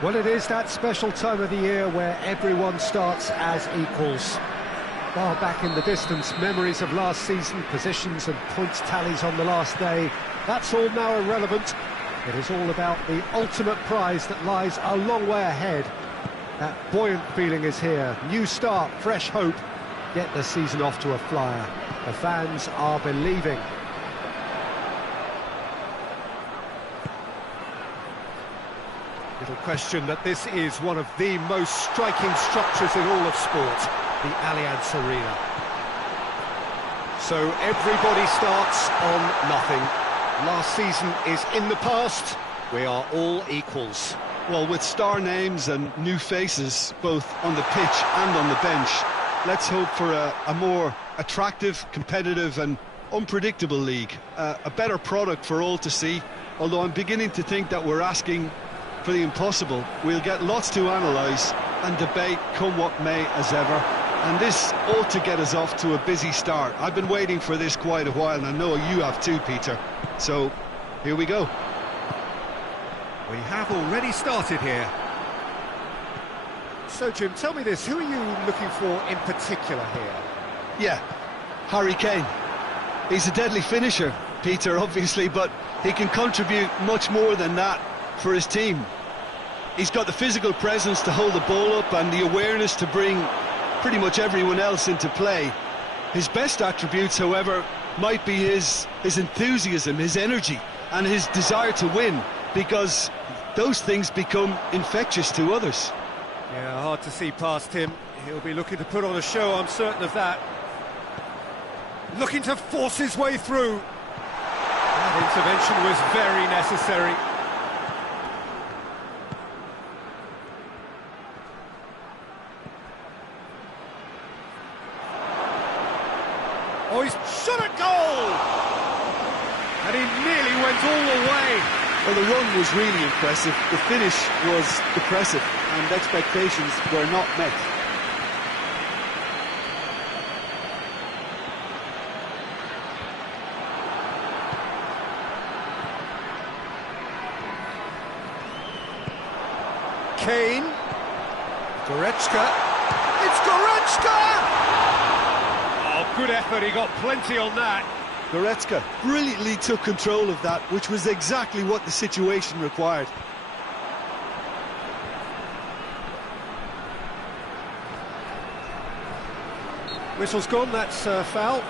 Well, it is that special time of the year where everyone starts as equals. Far back in the distance, memories of last season, positions and points tallies on the last day, that's all now irrelevant. It is all about the ultimate prize that lies a long way ahead. That buoyant feeling is here. New start, fresh hope. Get the season off to a flyer. The fans are believing. Little question that this is one of the most striking structures in all of sport, the Allianz Arena. So everybody starts on nothing. Last season is in the past. We are all equals. Well, with star names and new faces, both on the pitch and on the bench, let's hope for a more attractive, competitive and unpredictable league. A better product for all to see, although I'm beginning to think that we're asking for the impossible. We'll get lots to analyse and debate, come what may, as ever. And this ought to get us off to a busy start. I've been waiting for this quite a while, and I know you have too, Peter. So, here we go. We have already started here. So, Jim, tell me this, who are you looking for in particular here? Yeah, Harry Kane. He's a deadly finisher, Peter, obviously, but he can contribute much more than that for his team. He's got the physical presence to hold the ball up and the awareness to bring pretty much everyone else into play. His best attributes, however, might be his enthusiasm, his energy and his desire to win, because those things become infectious to others. Yeah, hard to see past him. He'll be looking to put on a show, I'm certain of that. Looking to force his way through. That intervention was very necessary. Oh, he's shot at goal! And he nearly went all the way. Well, the run was really impressive. The finish was depressive, and expectations were not met. Kane. Goretzka. It's Goretzka! Oh, good effort, he got plenty on that. Goretzka brilliantly took control of that, which was exactly what the situation required. Whistle's gone, that's foul.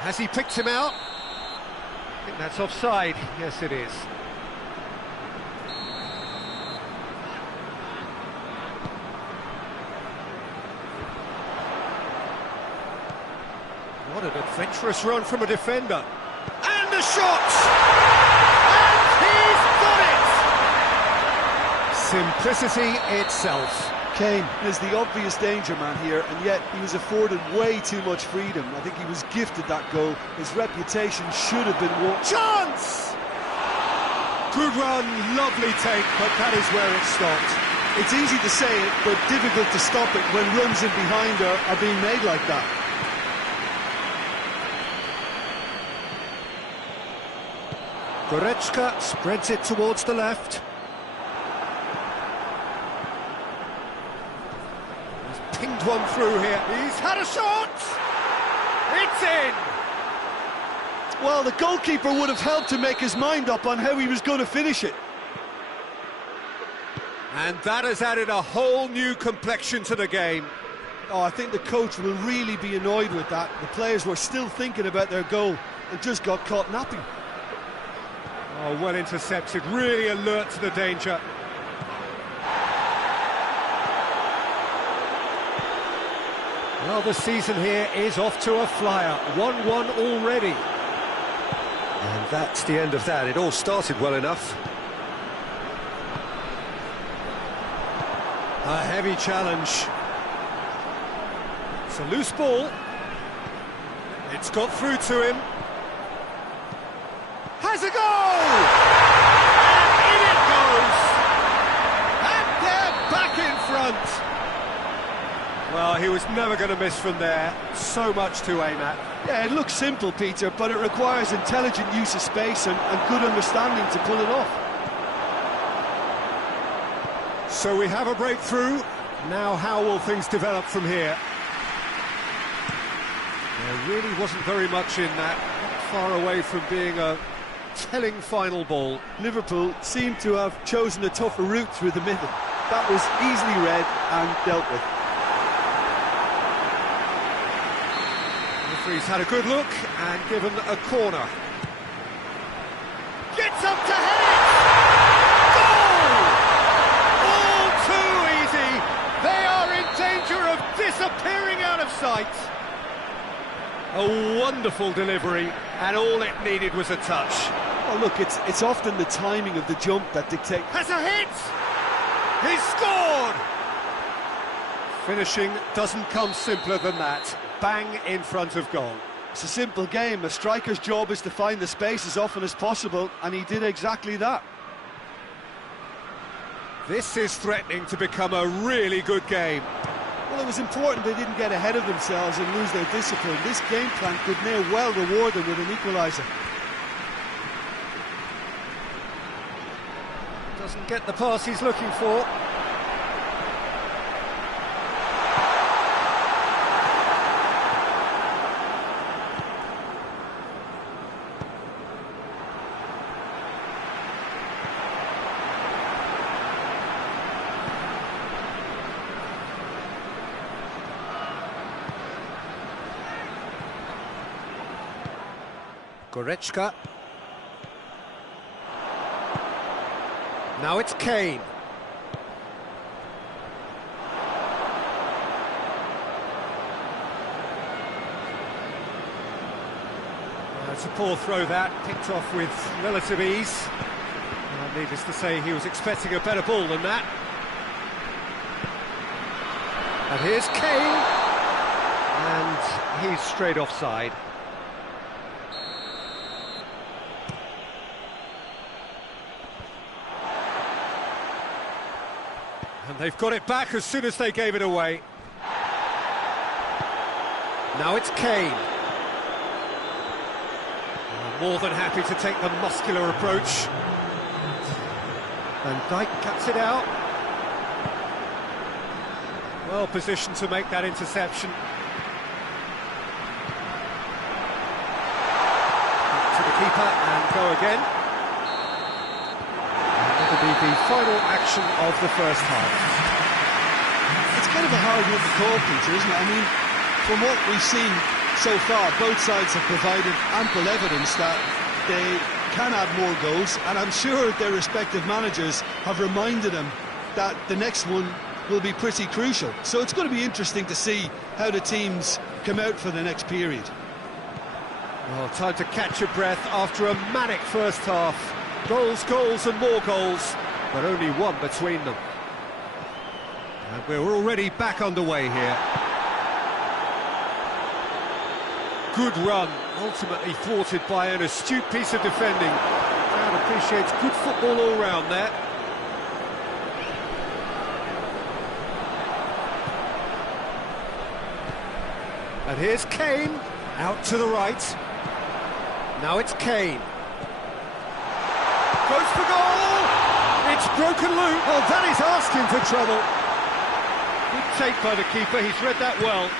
Has he picked him out? I think that's offside. Yes, it is. What an adventurous run from a defender. And a shot! And he's got it! Simplicity itself. Kane is the obvious danger man here, and yet he was afforded way too much freedom. I think he was gifted that goal. His reputation should have been won. Chance! Good run, lovely take, but that is where it stopped. It's easy to say it, but difficult to stop it when runs in behind are being made like that. Goretzka spreads it towards the left. Pinged one through here. He's had a shot! It's in! Well, the goalkeeper would have helped to make his mind up on how he was going to finish it. And that has added a whole new complexion to the game. Oh, I think the coach will really be annoyed with that. The players were still thinking about their goal and just got caught napping. Oh, well intercepted, really alert to the danger. Well, the season here is off to a flyer. 1-1 already. And that's the end of that. It all started well enough. A heavy challenge. It's a loose ball. It's got through to him. Has a goal! And in it goes! And they're back in front! Well, he was never going to miss from there. So much to aim at. Yeah, it looks simple, Peter, but it requires intelligent use of space and good understanding to pull it off. So we have a breakthrough. Now how will things develop from here? There really wasn't very much in that. Not far away from being a telling final ball. Liverpool seemed to have chosen a tougher route through the middle. That was easily read and dealt with. The referee's had a good look and given a corner. Gets up to head it! Goal! All too easy! They are in danger of disappearing out of sight. A wonderful delivery, and all it needed was a touch. Oh, look, it's often the timing of the jump that dictates. Has a hit! He's scored! Finishing doesn't come simpler than that. Bang in front of goal. It's a simple game. A striker's job is to find the space as often as possible, and he did exactly that. This is threatening to become a really good game. Well, it was important they didn't get ahead of themselves and lose their discipline. This game plan could now well reward them with an equaliser. Doesn't get the pass he's looking for. Goretzka. Now it's Kane. It's a poor throw that, picked off with relative ease. Needless to say, he was expecting a better ball than that. And here's Kane. And he's straight offside. And they've got it back as soon as they gave it away. Now it's Kane. More than happy to take the muscular approach. Van Dijk cuts it out. Well positioned to make that interception. Back to the keeper and go again. That'll be the final action of the first half. It's kind of a hard one to call, Peter, isn't it? I mean, from what we've seen so far, both sides have provided ample evidence that they can add more goals, and I'm sure their respective managers have reminded them that the next one will be pretty crucial. So it's going to be interesting to see how the teams come out for the next period. Well, time to catch your breath after a manic first half. Goals, goals and more goals, but only one between them. And we're already back underway here. Good run, ultimately thwarted by an astute piece of defending. Crowd appreciates good football all round there. And here's Kane, out to the right. Now it's Kane. Goes for goal! It's broken loose. Oh, that is asking for trouble. Good take by the keeper, he's read that well.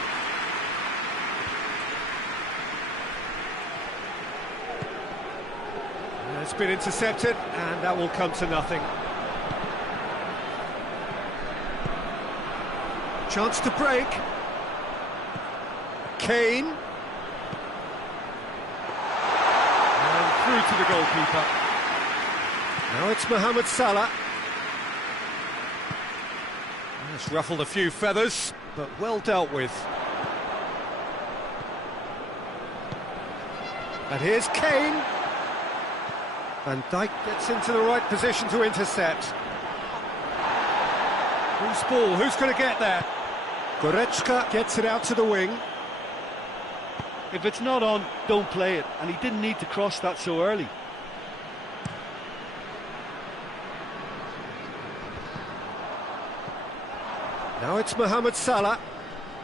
It's been intercepted, and that will come to nothing. Chance to break. Kane. And through to the goalkeeper. Now it's Mohamed Salah. It's ruffled a few feathers, but well dealt with. And here's Kane. Van Dijk gets into the right position to intercept. Who's ball? Who's going to get there? Goretzka gets it out to the wing. If it's not on, don't play it, and he didn't need to cross that so early. Now it's Mohamed Salah.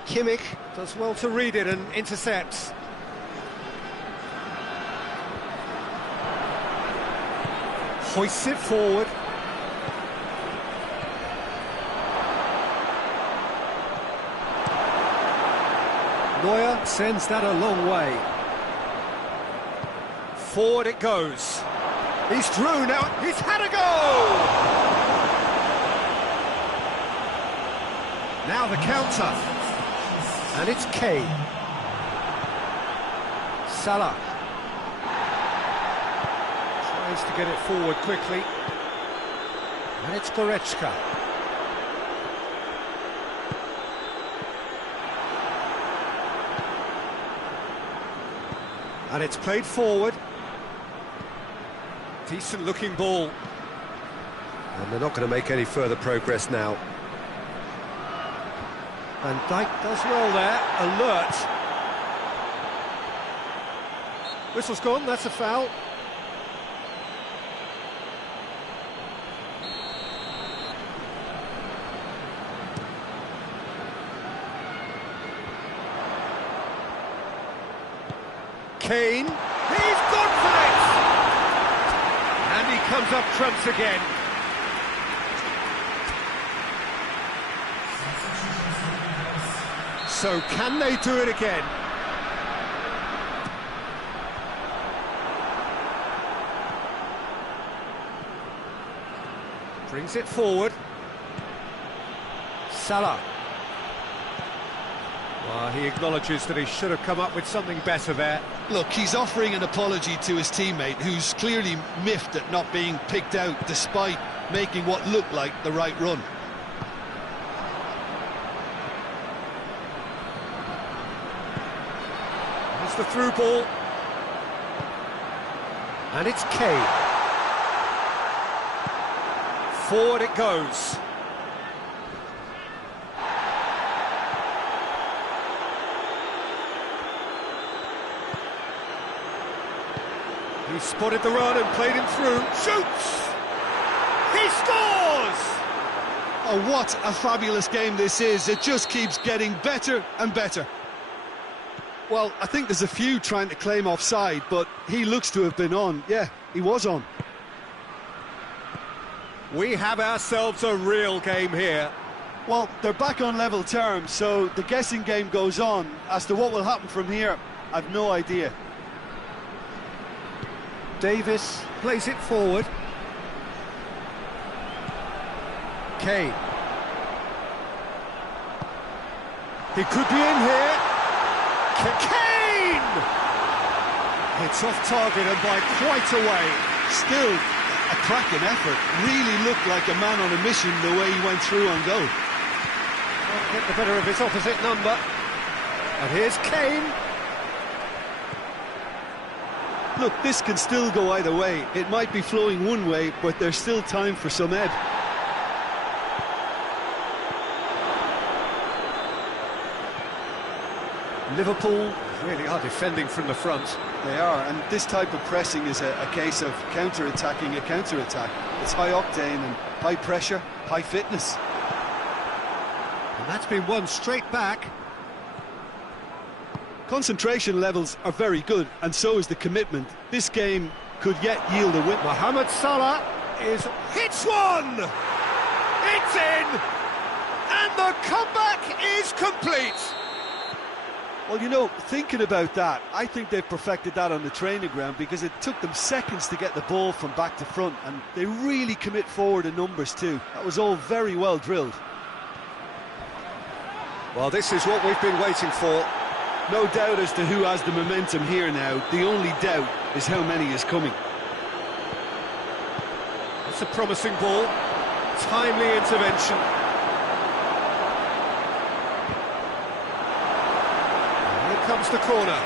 Kimmich does well to read it and intercepts. Hoists it forward. Neuer sends that a long way. Forward it goes. He's through now. He's had a go! Now the counter. And it's Kane. Salah. Tries to get it forward quickly. And it's Goretzka. And it's played forward. Decent looking ball. And they're not going to make any further progress now. And Dijk does well there, alert. Whistle's gone, that's a foul. Kane, he's gone for it! And he comes up trumps again. So can they do it again? Brings it forward. Salah. Well, he acknowledges that he should have come up with something better there. Look, he's offering an apology to his teammate, who's clearly miffed at not being picked out despite making what looked like the right run. It's the through ball. And it's Kane. Forward it goes. He spotted the run and played him through. Shoots! He scores! Oh, what a fabulous game this is. It just keeps getting better and better. Well, I think there's a few trying to claim offside, but he looks to have been on. Yeah, he was on. We have ourselves a real game here. Well, they're back on level terms, so the guessing game goes on. As to what will happen from here, I've no idea. Davis plays it forward. Kane. He could be in here. Kane! It's off target and by quite a way. Still a cracking effort. Really looked like a man on a mission the way he went through on goal. Won't get the better of his opposite number. And here's Kane. Look, this can still go either way. It might be flowing one way, but there's still time for some ebb. Liverpool really are defending from the front. They are, and this type of pressing is a case of counter-attacking a counter-attack. It's high octane and high pressure, high fitness. And that's been won straight back. Concentration levels are very good, and so is the commitment. This game could yet yield a win. Mohamed Salah hits one! It's in! And the comeback is complete! Well, you know, thinking about that, I think they've perfected that on the training ground, because it took them seconds to get the ball from back to front, and they really commit forward in numbers too. That was all very well drilled. Well, this is what we've been waiting for. No doubt as to who has the momentum here now. The only doubt is how many is coming. It's a promising ball. Timely intervention. And here comes the corner.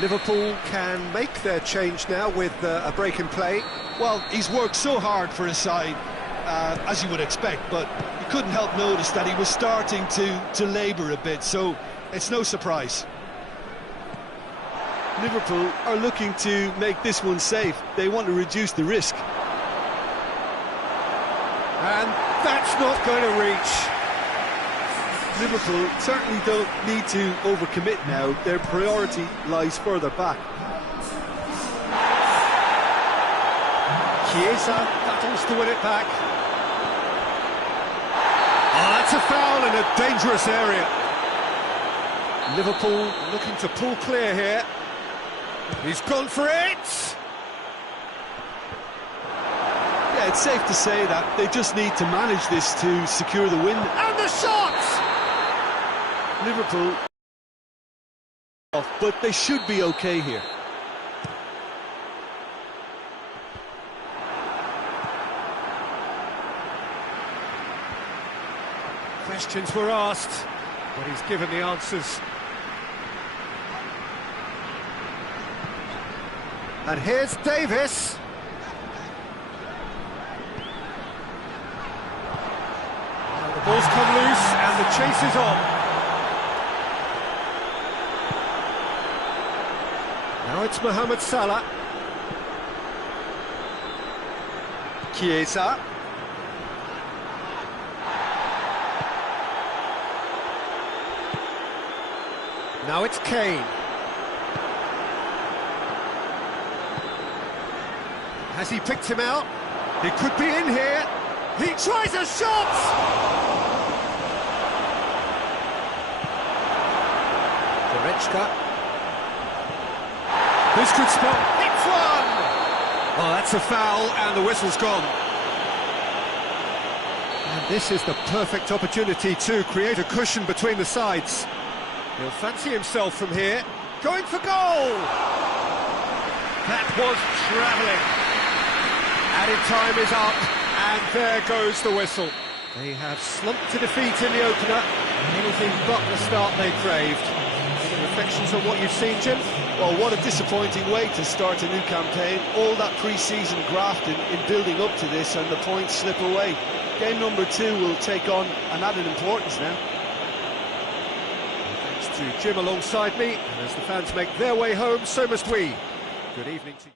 Liverpool can make their change now with a break in play. Well, he's worked so hard for his side, as you would expect, but you couldn't help notice that he was starting to labour a bit, so it's no surprise. Liverpool are looking to make this one safe. They want to reduce the risk. That's not going to reach. Liverpool certainly don't need to overcommit now. Their priority lies further back. Chiesa battles to win it back. Oh, that's a foul in a dangerous area. Liverpool looking to pull clear here. He's gone for it! Yeah, it's safe to say that they just need to manage this to secure the win. And the shot! Liverpool, but they should be okay here. Questions were asked, but he's given the answers. And here's Davis. Now the ball's come loose and the chase is on. Now it's Mohamed Salah. Chiesa. Now it's Kane. Has he picked him out? He could be in here. He tries a shot! Goretzka. This could spot. It's one! Oh, that's a foul, and the whistle's gone. And this is the perfect opportunity to create a cushion between the sides. He'll fancy himself from here. Going for goal! That was travelling. Added time is up, and there goes the whistle. They have slumped to defeat in the opener. Anything but the start they craved. Any reflections on what you've seen, Jim? Well, what a disappointing way to start a new campaign. All that pre-season grafting in building up to this, and the points slip away. Game number 2 will take on an added importance now. Thanks to Jim alongside me, and as the fans make their way home, so must we. Good evening to you.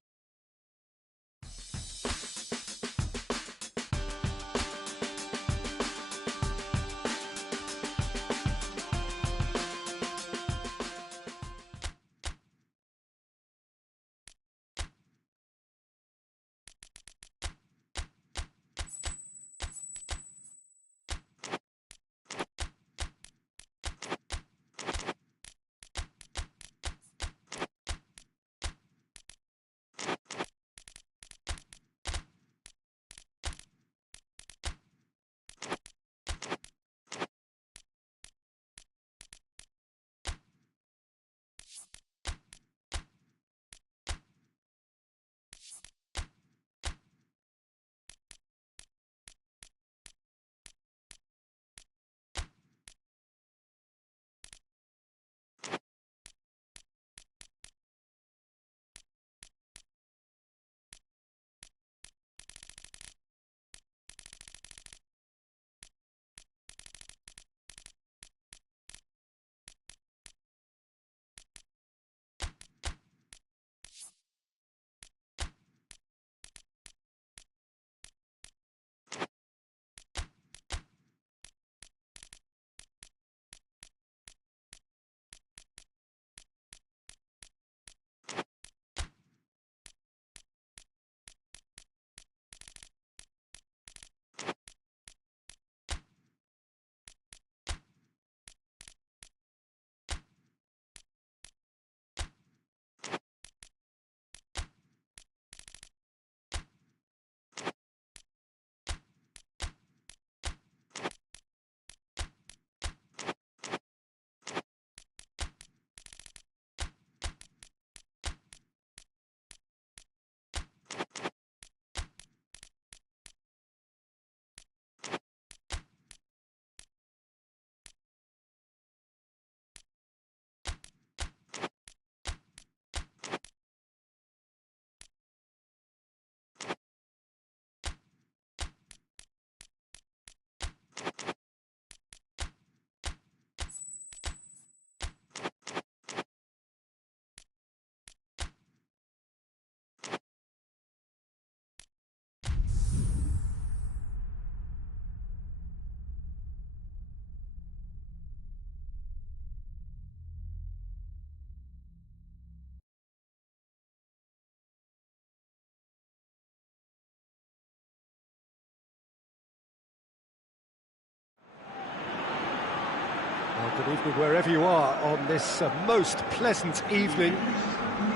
Evening wherever you are on this most pleasant evening.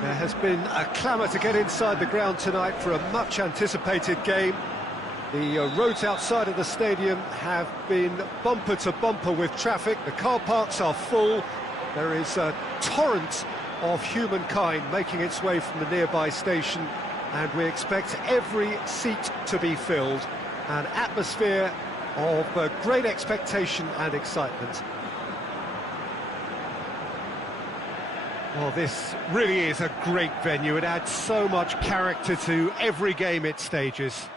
There has been a clamour to get inside the ground tonight for a much-anticipated game. The roads outside of the stadium have been bumper to bumper with traffic. The car parks are full. There is a torrent of humankind making its way from the nearby station, and we expect every seat to be filled. An atmosphere of great expectation and excitement. Well, this really is a great venue. It adds so much character to every game it stages.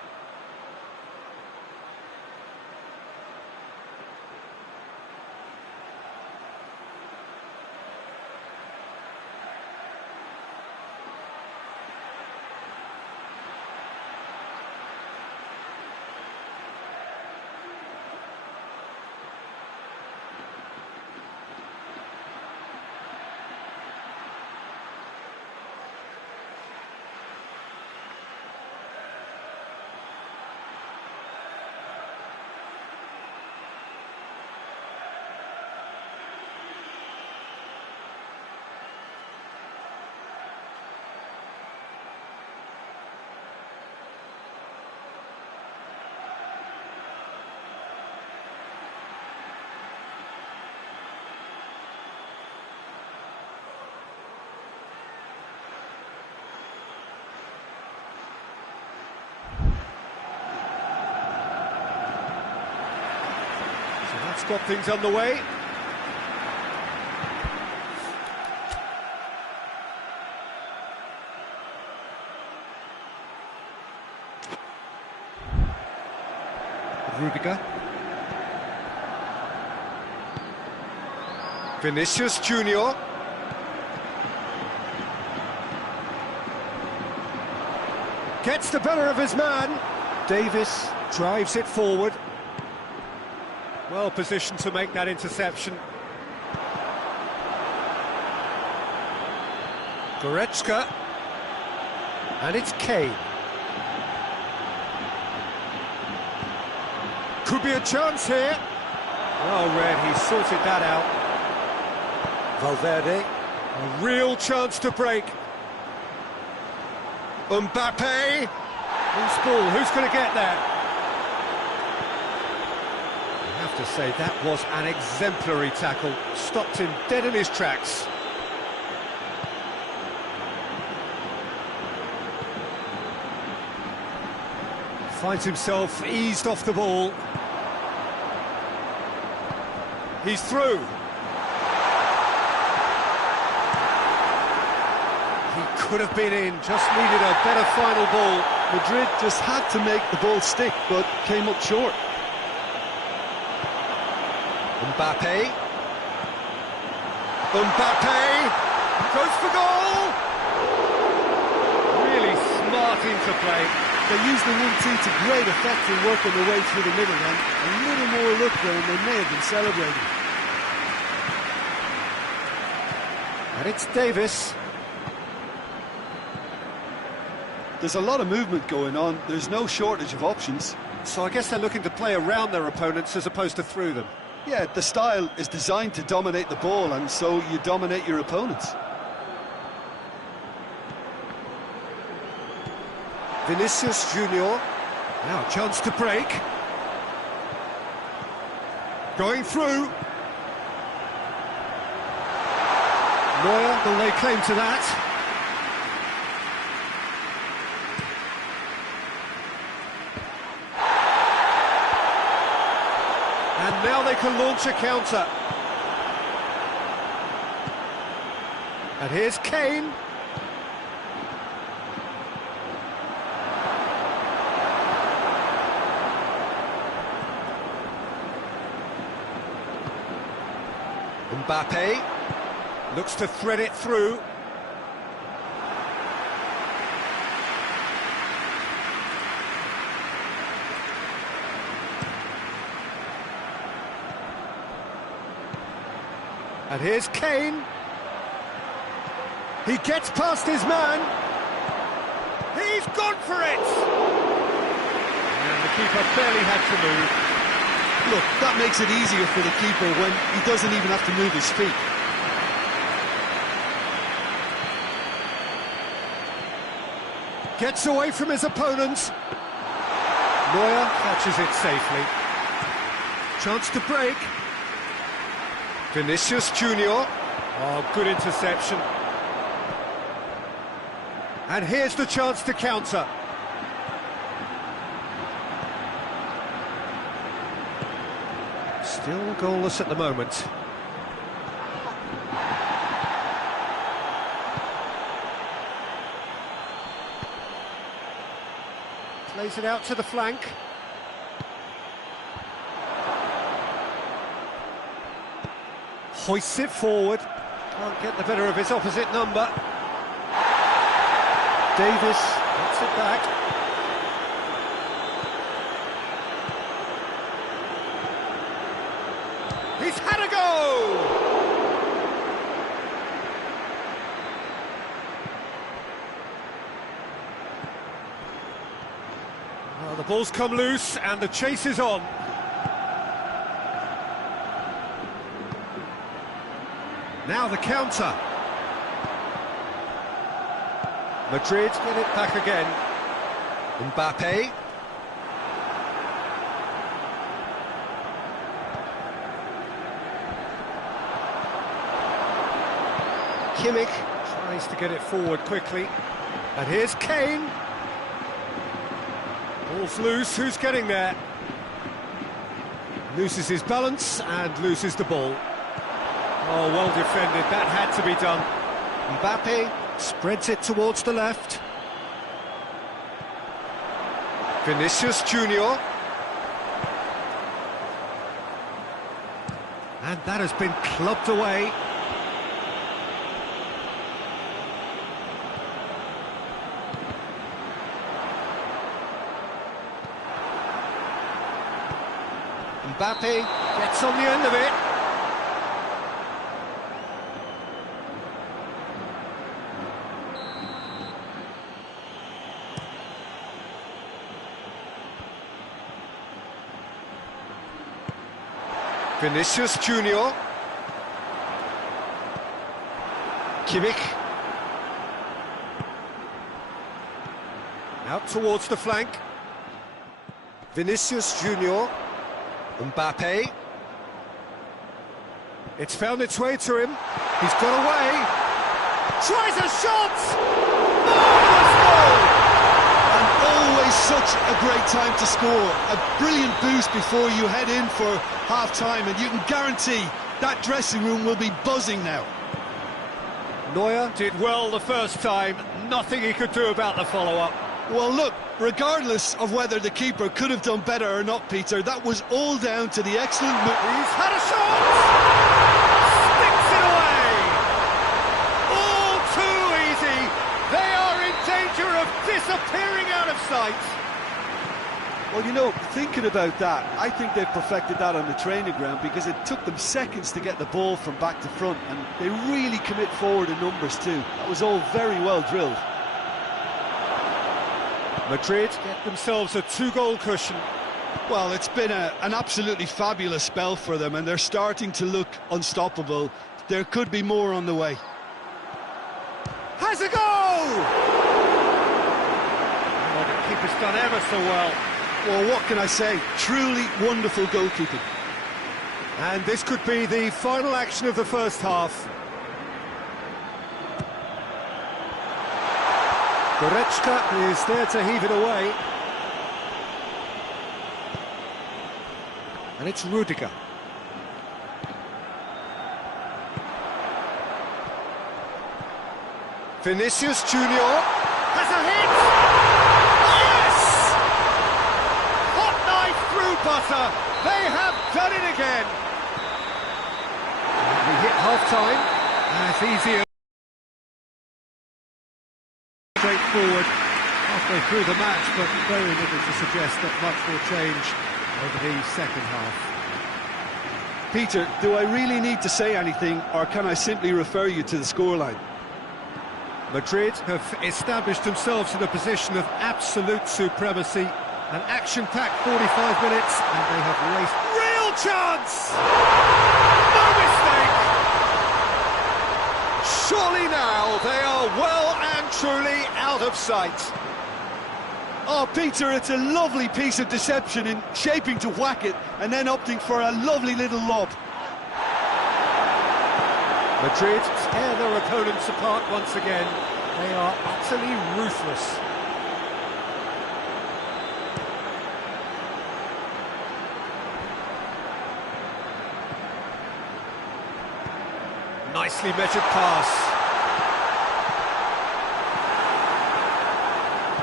That's got things underway. Rudiger. Vinicius Junior. Gets the better of his man. Davis drives it forward. Well positioned to make that interception. Goretzka. And it's Kane. Could be a chance here. Well read, he sorted that out. Valverde. A real chance to break. Mbappe. Loose ball, who's going to get there? I have to say, that was an exemplary tackle. Stopped him dead in his tracks. Finds himself eased off the ball. He's through. He could have been in, just needed a better final ball. Madrid just had to make the ball stick, but came up short. Mbappe. Mbappe goes for goal. Really smart interplay. They used the 1-2 to great effect in working their way through the middle, and a little more luck there, and they may have been celebrating. And it's Davis. There's a lot of movement going on. There's no shortage of options. So I guess they're looking to play around their opponents as opposed to through them. Yeah, the style is designed to dominate the ball, and so you dominate your opponents. Vinicius Junior. Now a chance to break. Going through. Neuer will lay claim to that. And now they can launch a counter. And here's Kane. Mbappe looks to thread it through. And here's Kane. He gets past his man. He's gone for it! And the keeper barely had to move. Look, that makes it easier for the keeper when he doesn't even have to move his feet. Gets away from his opponent. Neuer catches it safely. Chance to break. Vinicius Junior. Oh, good interception. And here's the chance to counter. Still goalless at the moment. Plays it out to the flank. Hoists it forward. Can't get the better of his opposite number. Davis gets it back. He's had a go! Well, the ball's come loose and the chase is on. Now the counter. Madrid get it back again. Mbappe. Kimmich tries to get it forward quickly. And here's Kane. Ball's loose, who's getting there? Loses his balance and loses the ball. Oh, well defended, that had to be done. Mbappe spreads it towards the left. Vinicius Junior. And that has been clubbed away. Mbappe gets on the end of it. Vinicius Junior. Kimmich. Out towards the flank. Vinicius Junior. Mbappe. It's found its way to him. He's got away. Tries a shot! Marvellous goal! And always such a great time to score. A brilliant boost before you head in for half-time, and you can guarantee that dressing room will be buzzing now. Neuer did well the first time. Nothing he could do about the follow-up. Well, look, regardless of whether the keeper could have done better or not, Peter, that was all down to the excellent move. He's had a shot! Sticks it away! All too easy! They are in danger of disappearing out of sight! Well, you know, thinking about that, I think they've perfected that on the training ground, because it took them seconds to get the ball from back to front, and they really commit forward in numbers too. That was all very well drilled. Madrid get themselves a two-goal cushion. Well, it's been an absolutely fabulous spell for them, and they're starting to look unstoppable. There could be more on the way. Has a goal! Oh, the keeper's done ever so well. Well, what can I say? Truly wonderful goalkeeping. And this could be the final action of the first half. Goretzka is there to heave it away. And it's Rudiger. Vinicius Junior has a hit! Yes! Hot knife through butter. They have done it again. We hit half-time. That's easier. Straightforward halfway through the match, but very little to suggest that much will change over the second half. Peter, do I really need to say anything, or can I simply refer you to the scoreline? Madrid have established themselves in a position of absolute supremacy. An action-packed 45 minutes, and they have raced. Real chance! No mistake! Surely now they are well and truly out of sight. Oh, Peter, it's a lovely piece of deception in shaping to whack it and then opting for a lovely little lob. Madrid tear their opponents apart once again. They are utterly ruthless. Nicely measured pass.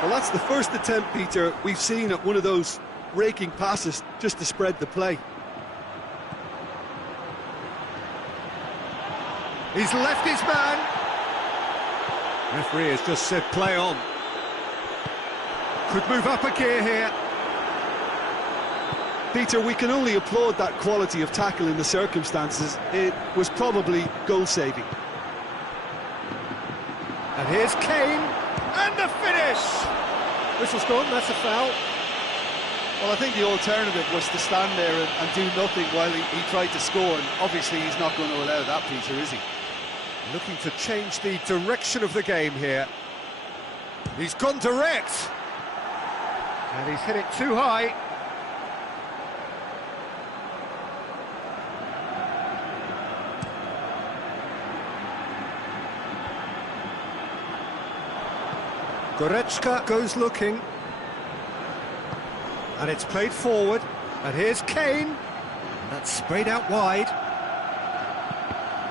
Well, that's the first attempt, Peter, we've seen at one of those raking passes just to spread the play. He's left his man. Referee has just said play on. Could move up a gear here. Peter, we can only applaud that quality of tackle in the circumstances. It was probably goal-saving. And here's Kane, and the finish! Whistle's gone, that's a foul. Well, I think the alternative was to stand there and do nothing while he tried to score, and obviously he's not going to allow that, Peter, is he? Looking to change the direction of the game here. He's gone direct. And he's hit it too high. Goretzka goes looking. And it's played forward. And here's Kane. That's sprayed out wide.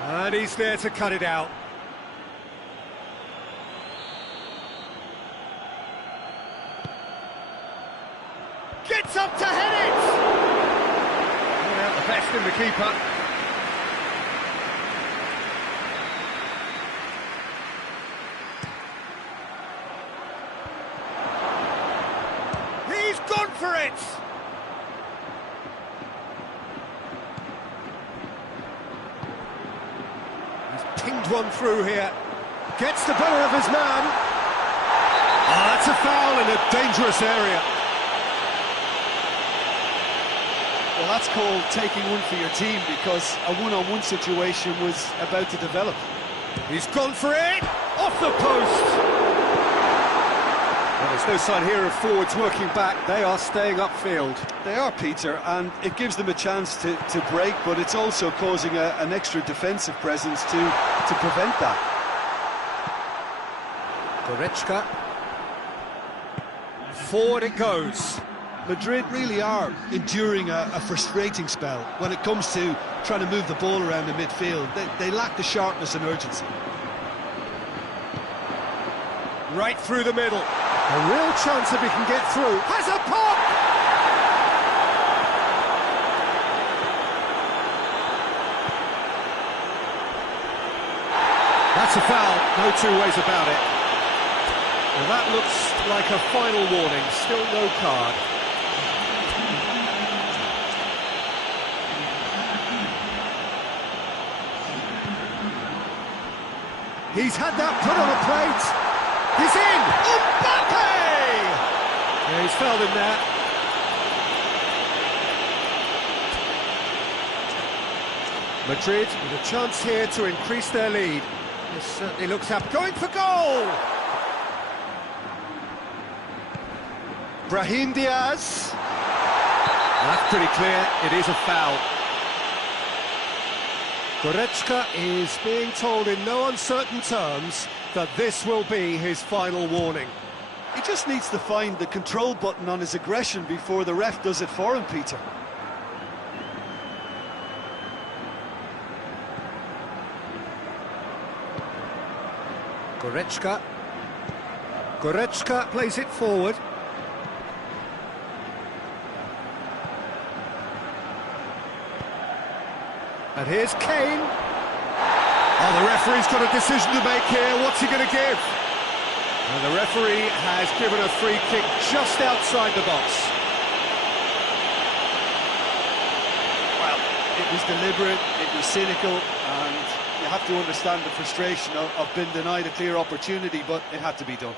And he's there to cut it out. Gets up to head it! Yeah, the best in the keeper. He's gone for it! Pinged one through here. Gets the better of his man. Oh, that's a foul in a dangerous area. Well, that's called taking one for your team, because a one-on-one situation was about to develop. He's gone for it. Off the post. Well, there's no sign here of forwards working back. They are staying upfield. They are, Peter, and it gives them a chance to break, but it's also causing an extra defensive presence to prevent that. Goretzka. Forward it goes. Madrid really are enduring a frustrating spell when it comes to trying to move the ball around the midfield. They lack the sharpness and urgency. Right through the middle. A real chance if he can get through. Has a pop! That's a foul, no two ways about it. Well, that looks like a final warning, still no card. He's had that put on a plate. He's in! Mbappe! Yeah, he's fouled in there. Madrid with a chance here to increase their lead. This certainly looks up. Going for goal! Brahim Diaz. That's pretty clear, it is a foul. Goretzka is being told in no uncertain terms that this will be his final warning. He just needs to find the control button on his aggression before the ref does it for him, Peter. Goretzka. Goretzka plays it forward. And here's Kane. Oh, the referee's got a decision to make here. What's he going to give? And the referee has given a free kick just outside the box. Well, it was deliberate, it was cynical, and you have to understand the frustration of being denied a clear opportunity, but it had to be done.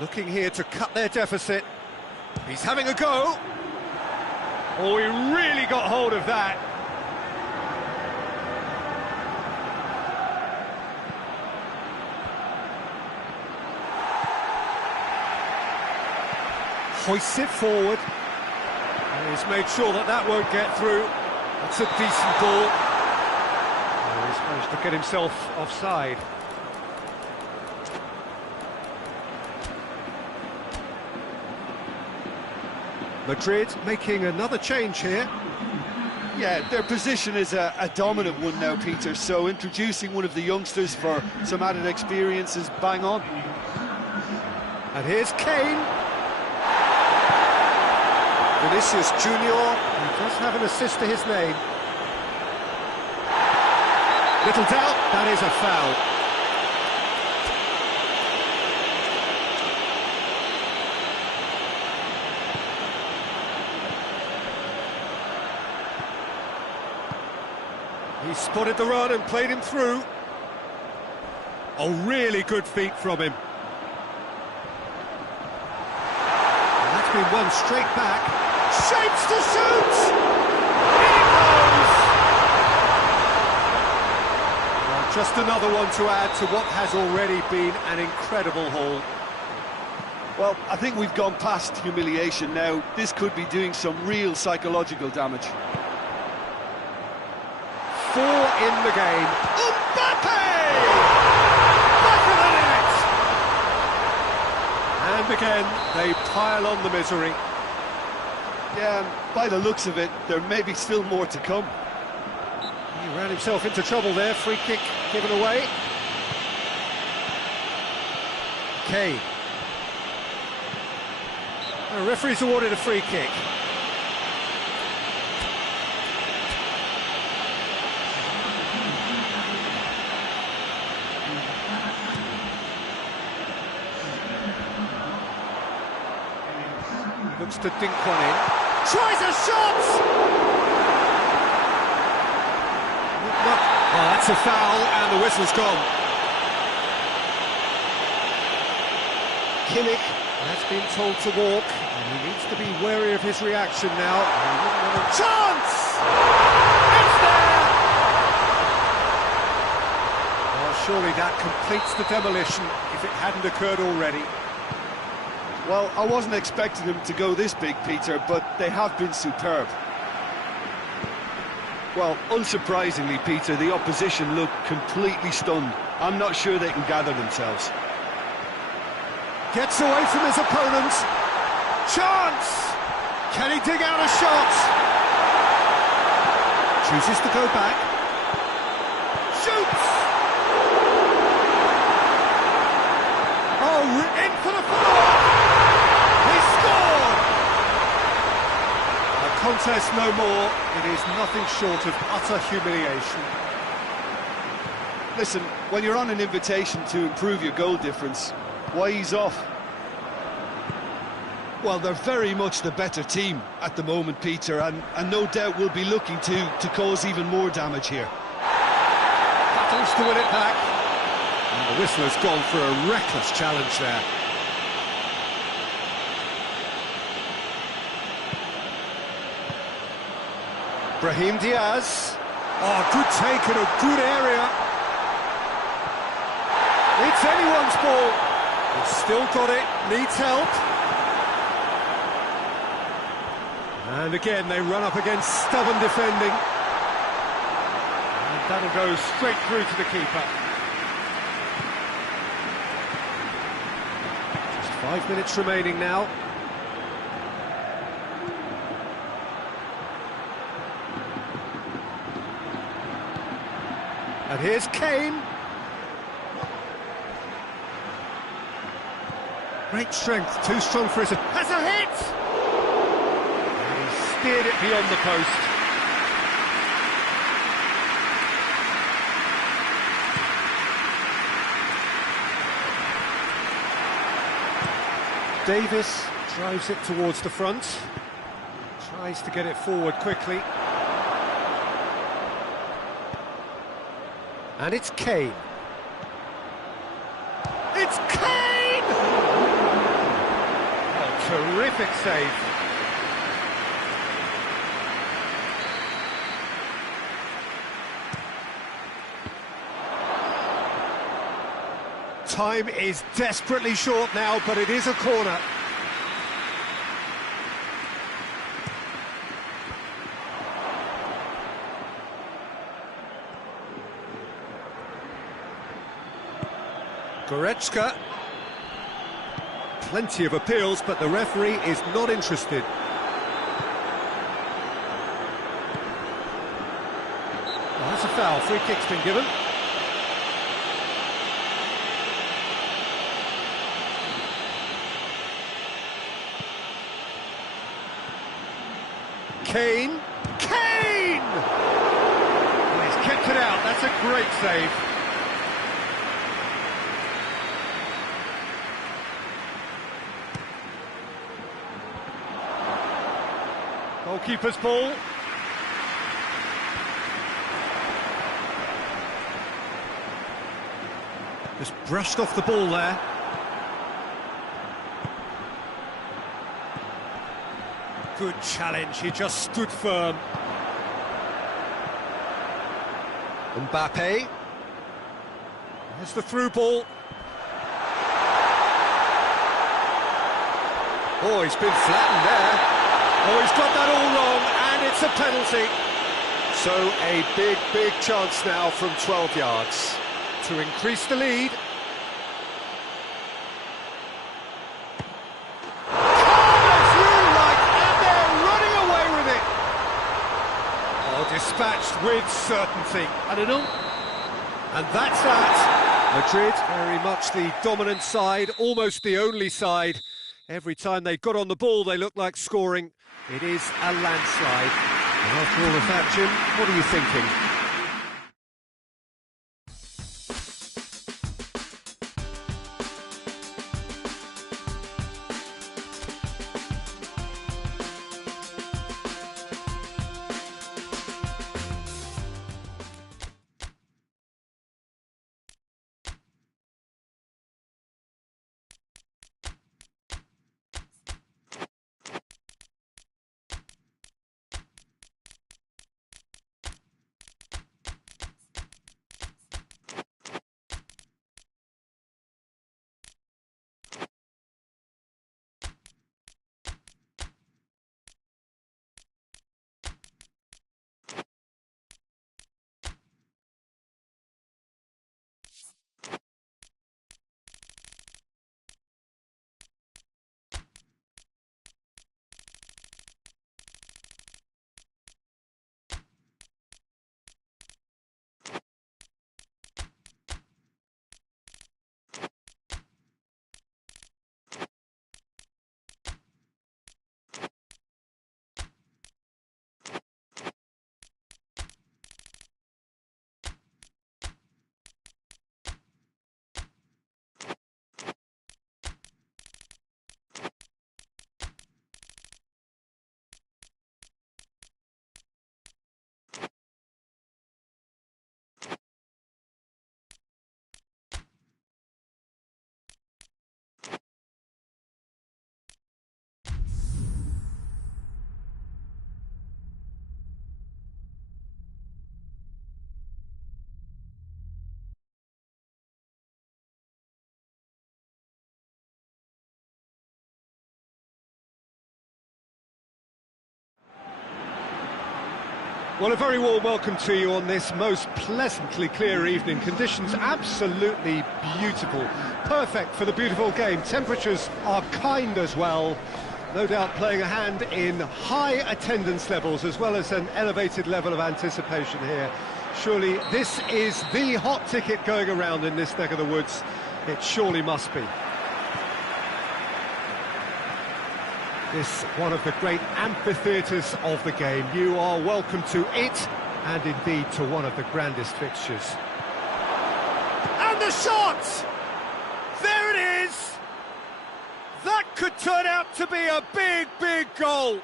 Looking here to cut their deficit. He's having a go. Oh, he really got hold of that. Hoists it forward. And he's made sure that that won't get through. That's a decent ball. Oh, he's managed to get himself offside. Madrid making another change here. Yeah, their position is a dominant one now, Peter, so introducing one of the youngsters for some added experience is bang on. And here's Kane. Vinicius Junior, he does have an assist to his name. Little doubt, that is a foul. He spotted the run and played him through. Oh, really good feet from him. And that's been won straight back. Shapes to shoot! In it goes! Well, just another one to add to what has already been an incredible haul. Well, I think we've gone past humiliation now. This could be doing some real psychological damage. 4 in the game. Mbappe! Back of the net! And again, they pile on the misery. Yeah, and by the looks of it, there may be still more to come. He ran himself into trouble there. Free kick given away. Kane. The referee's awarded a free kick. Looks to dink one in. Tries a shot! Oh, that's a foul, and the whistle's gone. Kimmich has been told to walk, and he needs to be wary of his reaction now. Chance! It's there! Well, surely that completes the demolition if it hadn't occurred already. Well, I wasn't expecting them to go this big, Peter, but they have been superb. Well, unsurprisingly, Peter, the opposition look completely stunned. I'm not sure they can gather themselves. Gets away from his opponent. Chance! Can he dig out a shot? Chooses to go back. Shoots! Oh, in for the follow-up! He scored! A contest no more. It is nothing short of utter humiliation. Listen, when you're on an invitation to improve your goal difference, why ease off? Well, they're very much the better team at the moment, Peter, and no doubt will be looking to cause even more damage here. Battles to win it back. And the whistler's gone for a reckless challenge there. Brahim Diaz. Oh, good take in a good area. It's anyone's ball. He's still got it, needs help. And again, they run up against stubborn defending. And that'll go straight through to the keeper. Just 5 minutes remaining now. And here's Kane. Great strength, too strong for his... Has a hit! And he steered it beyond the post. Davis drives it towards the front. Tries to get it forward quickly. And it's Kane. It's Kane! Oh, terrific save. Time is desperately short now, but it is a corner. Goretzka. Plenty of appeals, but the referee is not interested. Well, that's a foul. Free kick's been given. Kane! Kane! Well, he's kept it out. That's a great save. Goalkeeper's ball. Just brushed off the ball there. Good challenge, he just stood firm. Mbappe. There's the through ball. Oh, he's been flattened there. Oh, he's got that all wrong, and it's a penalty. So a big chance now from 12 yards to increase the lead. Dispatched with certainty. I don't know. And that's that. Madrid, very much the dominant side, almost the only side. Every time they got on the ball, they looked like scoring. It is a landslide. And after all of that, Jim, what are you thinking? Well, a very warm welcome to you on this most pleasantly clear evening. Conditions absolutely beautiful, perfect for the beautiful game. Temperatures are kind as well, no doubt playing a hand in high attendance levels as well as an elevated level of anticipation here. Surely this is the hot ticket going around in this neck of the woods. It surely must be. This one of the great amphitheatres of the game. You are welcome to it, and indeed to one of the grandest fixtures. And the shot! There it is! That could turn out to be a big goal!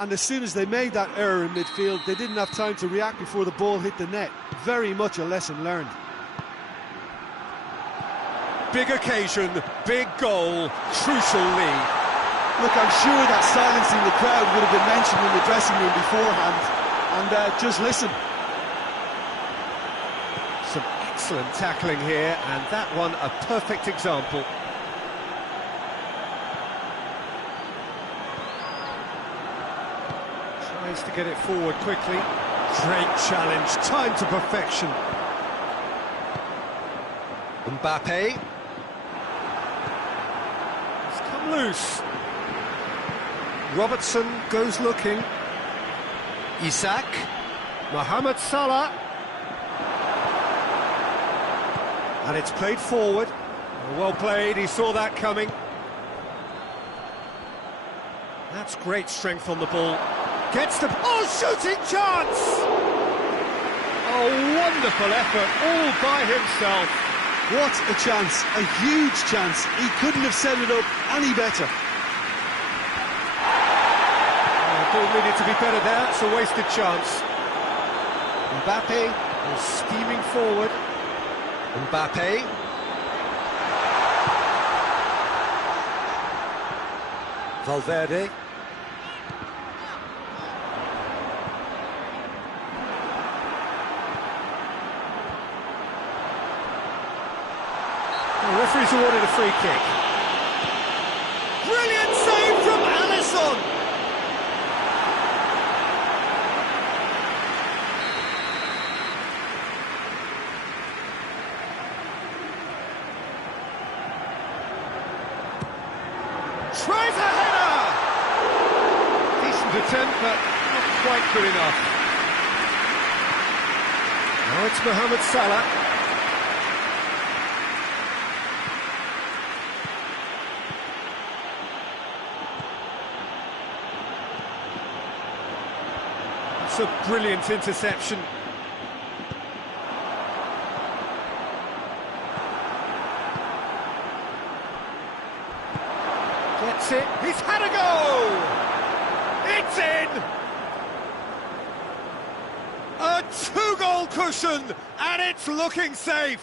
And as soon as they made that error in midfield, they didn't have time to react before the ball hit the net. Very much a lesson learned. Big occasion, big goal, crucial lead. Look, I'm sure that silencing the crowd would have been mentioned in the dressing room beforehand. And just listen. Some Excellent tackling here, and that one a perfect example. Tries to get it forward quickly. Great challenge, time to perfection. Mbappe. It's come loose. Robertson goes looking. Isak. Mohamed Salah. And it's played forward. Well played, he saw that coming. That's great strength on the ball. Gets the... Oh, shooting chance! Oh, wonderful effort, all by himself. What a chance, a huge chance. He couldn't have set it up any better. Ball needed to be better there, it's a wasted chance. Mbappe is steaming forward. Mbappe. Valverde. The referee's awarded a free kick. Brilliant save from Alisson! Tries a header! Decent attempt, but not quite good enough. Now it's Mohamed Salah. It's a brilliant interception. Gets it, he's had a go! It's in! A two-goal cushion, and it's looking safe!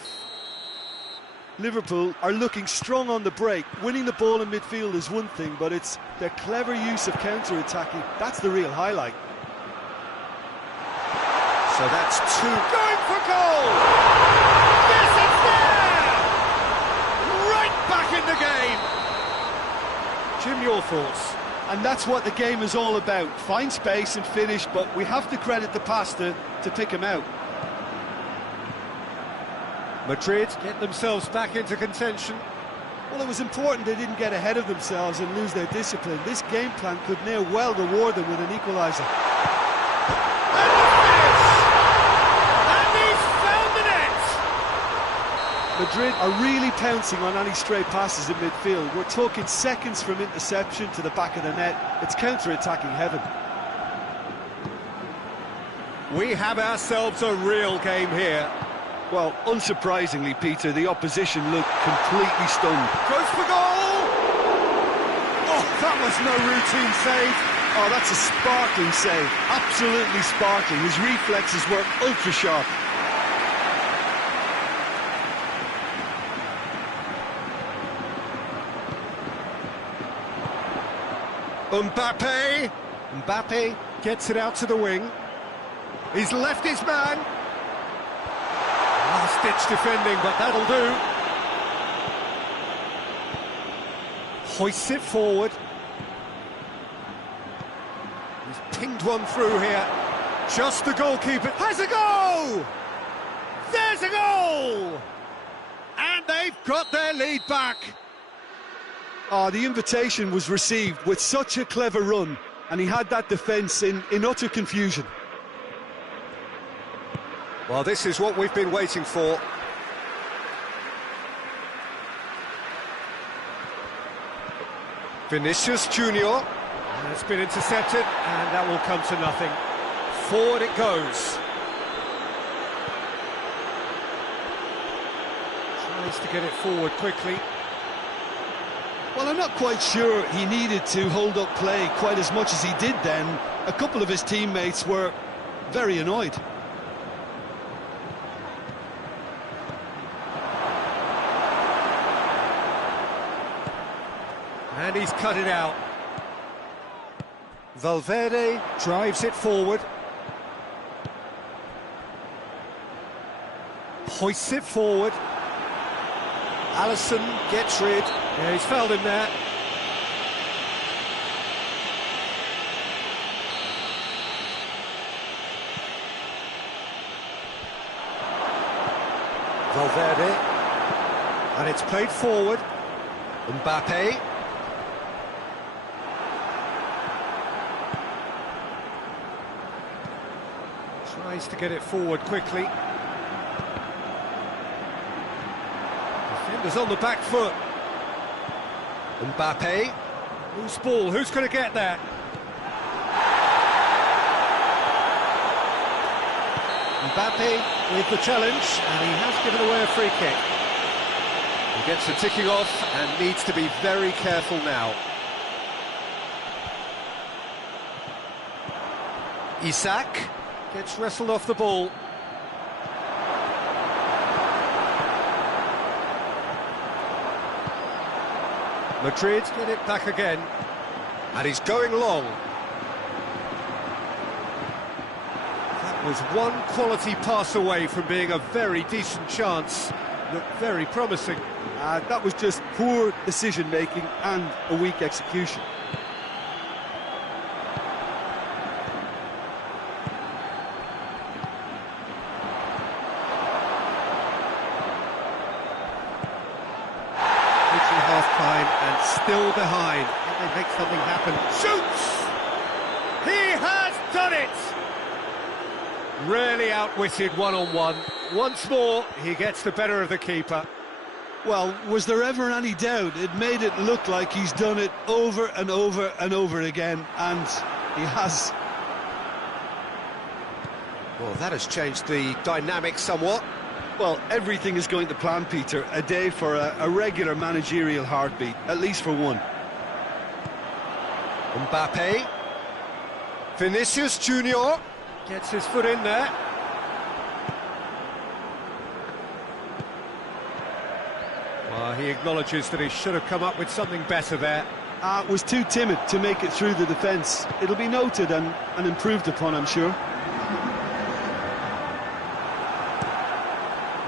Liverpool are looking strong on the break. Winning the ball in midfield is one thing, but it's their clever use of counter-attacking. That's the real highlight. So that's two, going for goal! Yes, it's there! Right back in the game! Jim, your thoughts? And that's what the game is all about. Find space and finish, but we have to credit the pasta to pick him out. Madrid get themselves back into contention. Well, it was important they didn't get ahead of themselves and lose their discipline. This game plan could now well reward them with an equaliser. And the finish! And he's found the net! Madrid are really pouncing on any stray passes in midfield. We're talking seconds from interception to the back of the net. It's counter-attacking heaven. We have ourselves a real game here. Well, unsurprisingly, Peter, the opposition looked completely stunned. Goes for goal! Oh, that was no routine save. Oh, that's a sparkling save. Absolutely sparkling. His reflexes were ultra-sharp. Mbappe. Mbappe gets it out to the wing. He's left his man. Last-ditch defending, but that'll do. Hoists it forward. He's pinged one through here. Just the goalkeeper. Has a goal! There's a goal! And they've got their lead back. Oh, the invitation was received with such a clever run, and he had that defence in utter confusion. Well, this is what we've been waiting for. Vinicius Junior. And it's been intercepted, and that will come to nothing. Forward it goes. Tries to get it forward quickly. Well, I'm not quite sure he needed to hold up play quite as much as he did then. A couple of his teammates were very annoyed. And he's cut it out. Valverde drives it forward. Hoists it forward. Alisson gets rid. Yeah, he's fouled him there. Valverde. And it's played forward. Mbappe. Tries to get it forward quickly. Defenders on the back foot. Mbappe. Loose ball, who's going to get that? Mbappe with the challenge, and he has given away a free kick. He gets the ticking off and needs to be very careful now. Isak gets wrestled off the ball. Madrid get it back again, and he's going long. That was one quality pass away from being a very decent chance. Looked very promising. That was just poor decision-making and a weak execution. Half-time and still behind. Can they make something happen? Shoots! He has done it! Really outwitted one-on-one. Once more, he gets the better of the keeper. Well, was there ever any doubt? It made it look like he's done it over and over and over again, and he has. Well, that has changed the dynamic somewhat. Well, everything is going to plan, Peter. A day for a regular managerial heartbeat, at least for one. Mbappe. Vinicius Junior gets his foot in there. Well, he acknowledges that he should have come up with something better there. Was too timid to make it through the defence. It'll be noted and improved upon, I'm sure.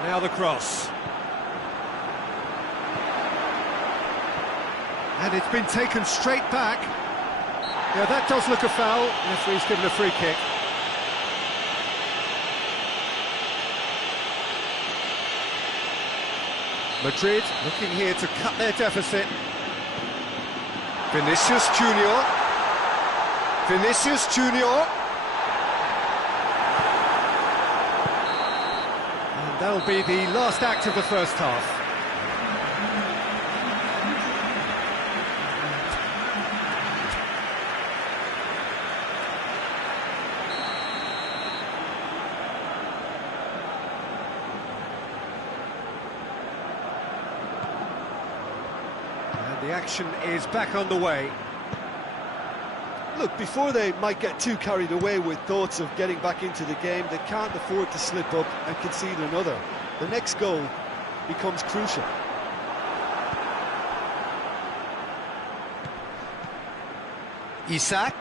Now the cross. And it's been taken straight back. Yeah, that does look a foul. Referee's given a free kick. Madrid looking here to cut their deficit. Vinicius Junior. Vinicius Junior. That'll be the last act of the first half. And the action is back on the way. Look, before they might get too carried away with thoughts of getting back into the game, they can't afford to slip up and concede another. The next goal becomes crucial. Isak.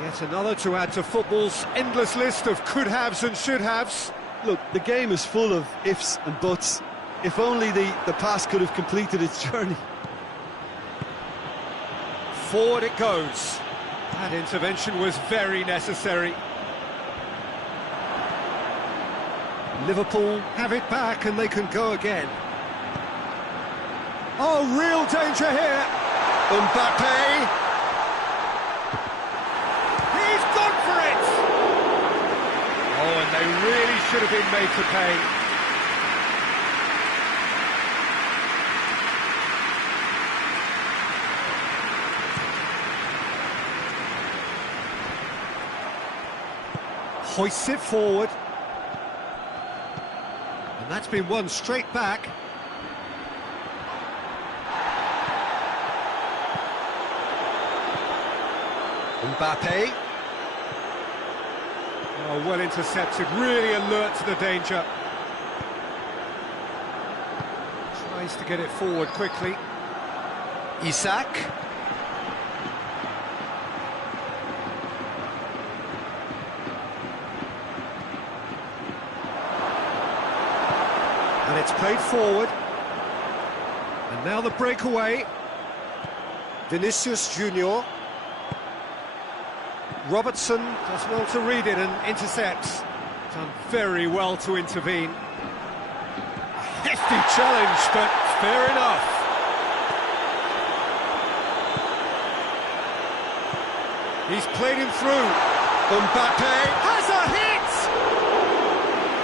Yet another to add to football's endless list of could-haves and should-haves. Look, the game is full of ifs and buts. If only the pass could have completed its journey. Forward it goes. That intervention was very necessary. Liverpool have it back and they can go again. Oh, real danger here. Mbappe. He's gone for it. Oh, and they really should have been made to pay. Hoists it forward. And that's been won straight back. Mbappe. Oh, well intercepted, really alert to the danger. Tries to get it forward quickly. Isak. And it's played forward. And now the breakaway. Vinicius Junior. Robertson does well to read it and intercepts. Done very well to intervene. A hefty challenge, but fair enough. He's played him through. Mbappe has a hit!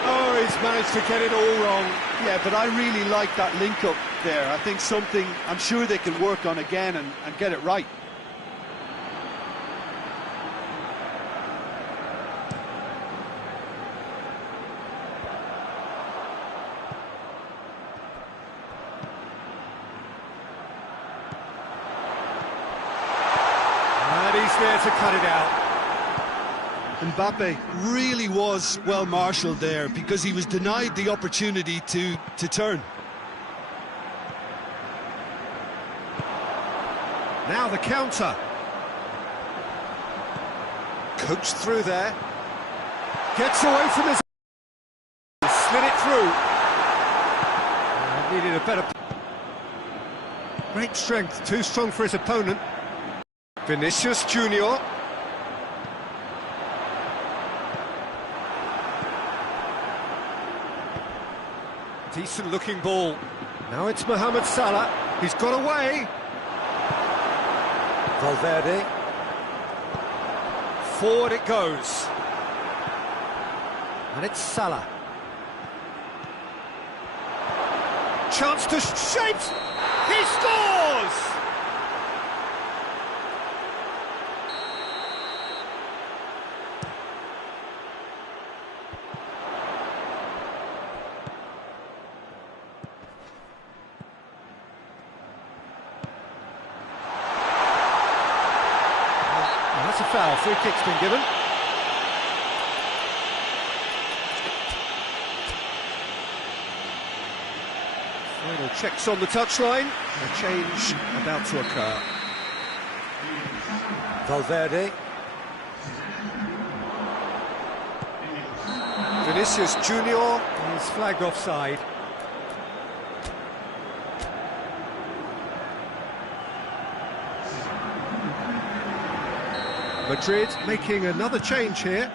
Oh, he's managed to get it all wrong. Yeah, but I really like that link-up there. I think something I'm sure they can work on again and get it right. And he's there to cut it out. Mbappe really was well marshalled there because he was denied the opportunity to turn. Now the counter. Coached through there. Gets away from his... Slid it through. Needed a better... Great strength, too strong for his opponent. Vinicius Junior. Decent looking ball. Now it's Mohamed Salah. He's got away. Valverde. Forward it goes. And it's Salah. Chance to shape. He scores! That's a foul. Free kick's been given. Final checks on the touchline. A change about to occur. Valverde. Vinicius Junior is flagged offside. Madrid making another change here.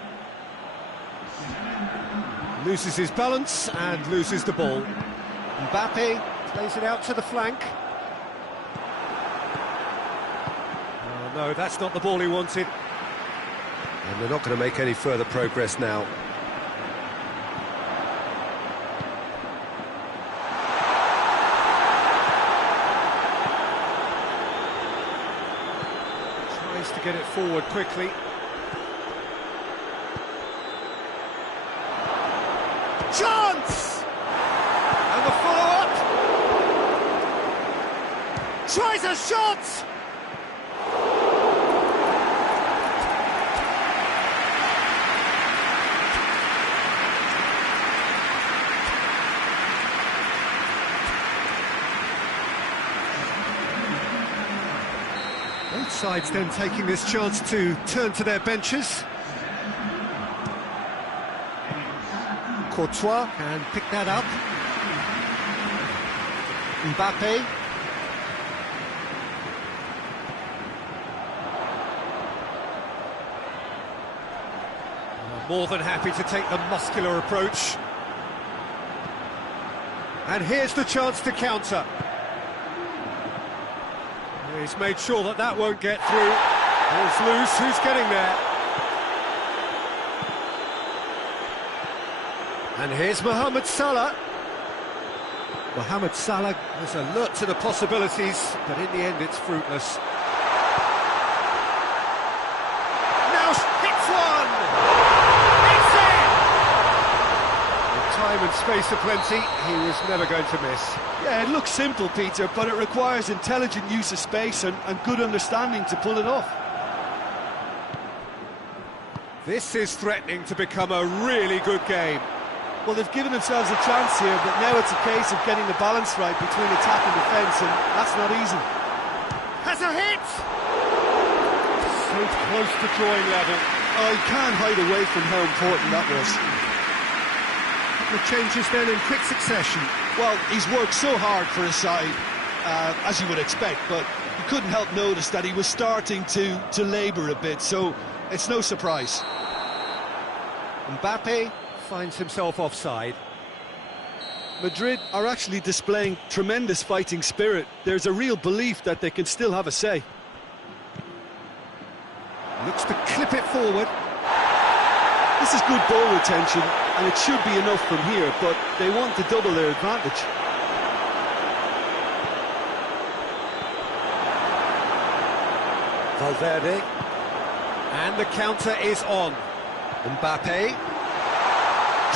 Loses his balance and loses the ball. Mbappe plays it out to the flank. Oh, no, that's not the ball he wanted. And they're not going to make any further progress now. Tries to get it forward quickly. Chance! And the follow-up! Tries a shot! Both sides then taking this chance to turn to their benches. Courtois can pick that up. Mbappe. More than happy to take the muscular approach. And here's the chance to counter. He's made sure that that won't get through. Ball's loose, who's getting there? And here's Mohamed Salah. Mohamed Salah is alert to the possibilities, but in the end it's fruitless. Now hits one! It's in! With time and space aplenty, he was never going to miss. Yeah, it looks simple, Peter, but it requires intelligent use of space and good understanding to pull it off. This is threatening to become a really good game. Well, they've given themselves a chance here, but now it's a case of getting the balance right between attack and defence, and that's not easy. Has a hit! So close to drawing level. Oh, you can't hide away from how important that was. The changes then in quick succession. Well, he's worked so hard for his side, as you would expect, but you couldn't help notice that he was starting to labour a bit, so it's no surprise. Mbappe finds himself offside. Madrid are actually displaying tremendous fighting spirit. There's a real belief that they can still have a say. Looks to clip it forward. This is good ball retention, and it should be enough from here, but they want to double their advantage. Valverde. And the counter is on. Mbappe.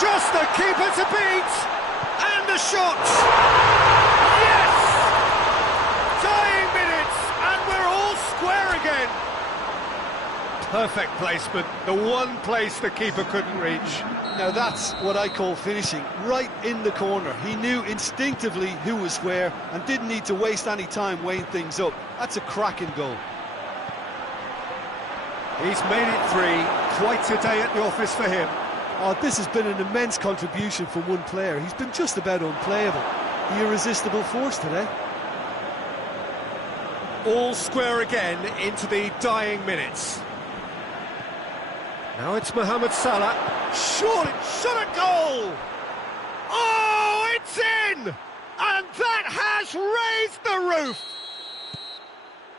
Just the keeper to beat! And the shot! Yes! Dying minutes, and we're all square again. Perfect placement, the one place the keeper couldn't reach. Now that's what I call finishing, right in the corner. He knew instinctively who was where and didn't need to waste any time weighing things up. That's a cracking goal. He's made it 3, quite a day at the office for him. Oh, this has been an immense contribution from one player. He's been just about unplayable. The irresistible force today. All square again into the dying minutes. Now it's Mohamed Salah. Surely, shot a goal! Oh, it's in! And that has raised the roof!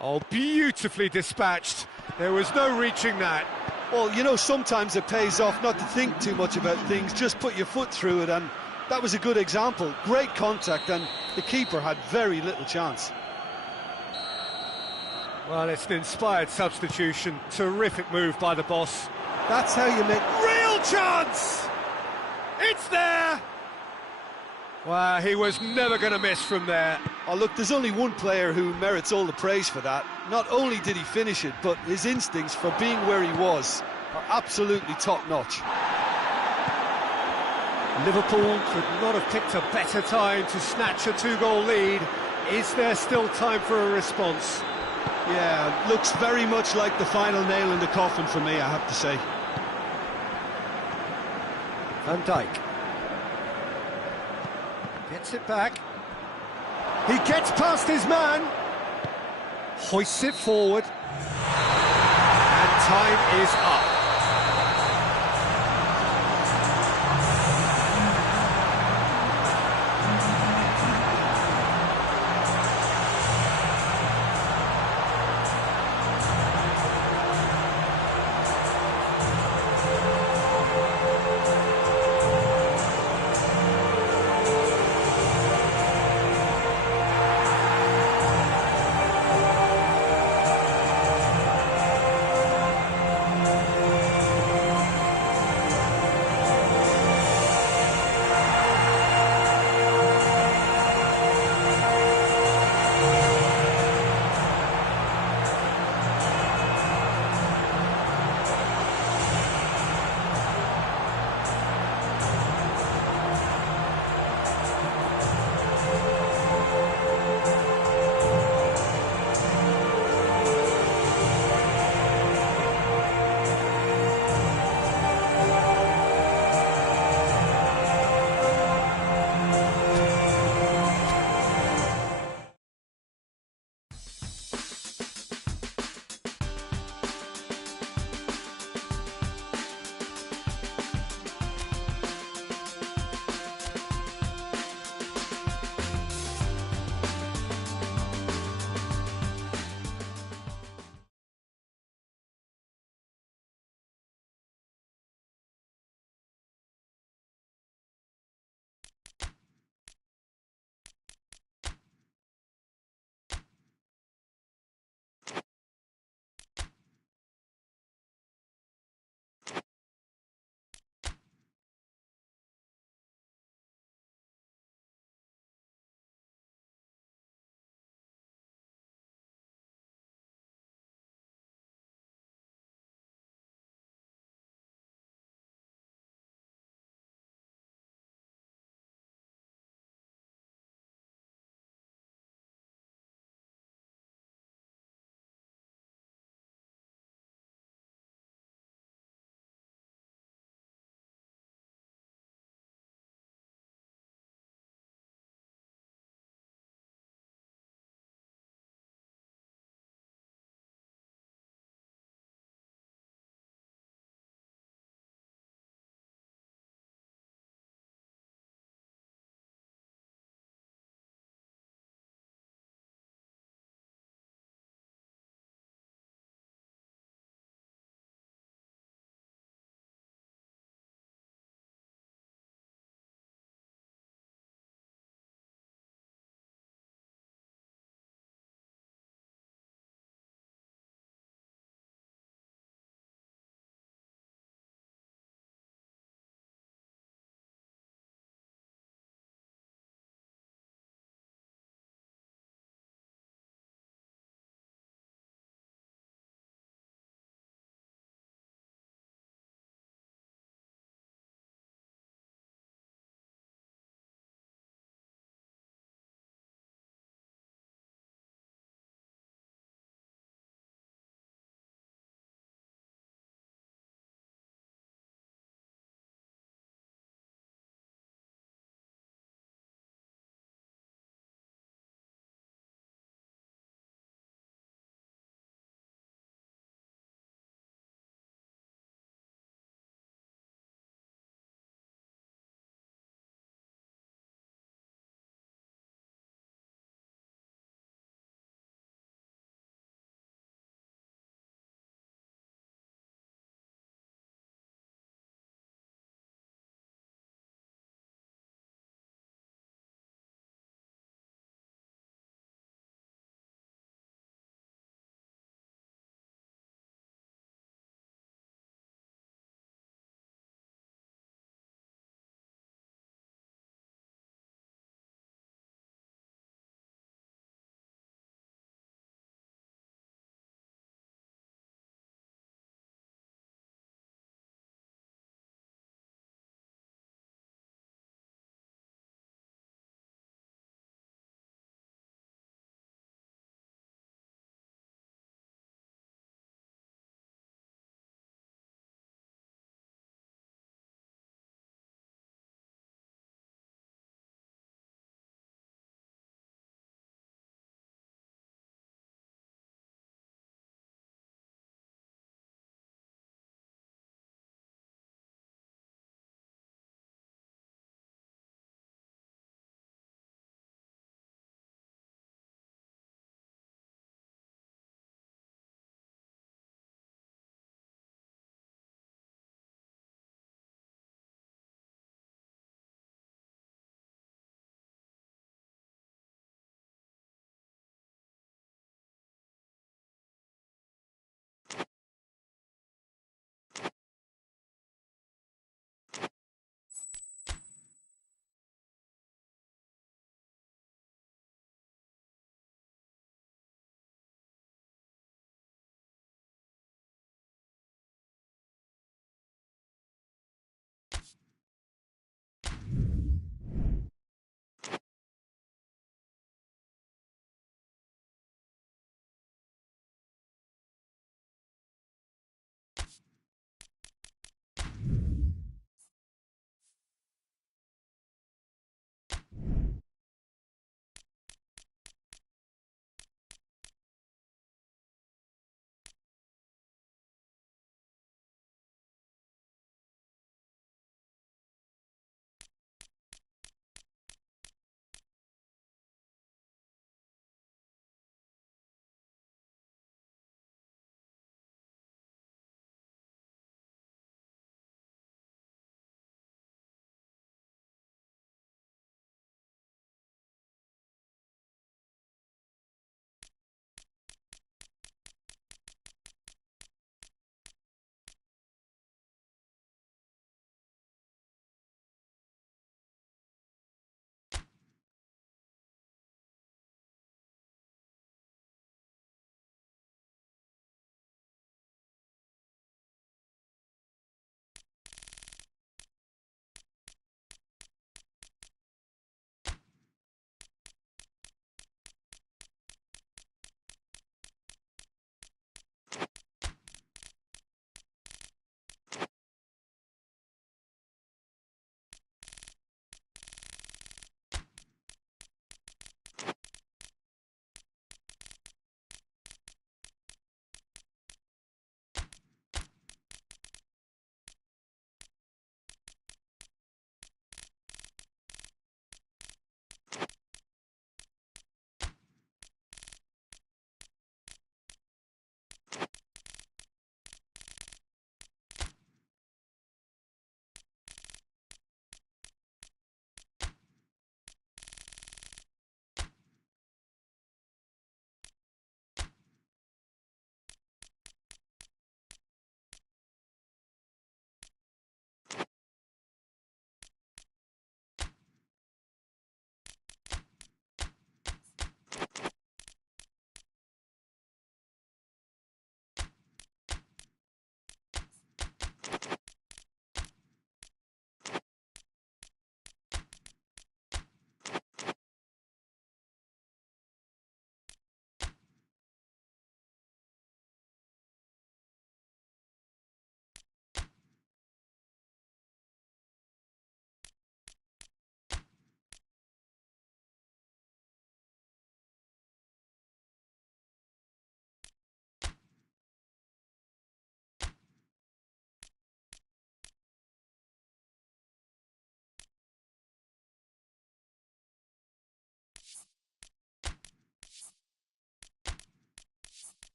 Oh, beautifully dispatched. There was no reaching that. Well, you know, sometimes it pays off not to think too much about things, just put your foot through it, and that was a good example. Great contact, and the keeper had very little chance. Well, it's an inspired substitution. Terrific move by the boss. That's how you make... Real chance! It's there! Well, he was never going to miss from there. Oh, look, there's only one player who merits all the praise for that. Not only did he finish it, but his instincts for being where he was are absolutely top-notch. Liverpool could not have picked a better time to snatch a 2-goal lead. Is there still time for a response? Yeah, looks very much like the final nail in the coffin for me, I have to say. Van Dijk. Gets it back. He gets past his man. Hoists it forward. And time is up.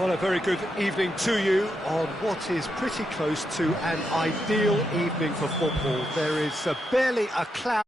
Well, a very good evening to you on what is pretty close to an ideal evening for football. There is barely a cloud.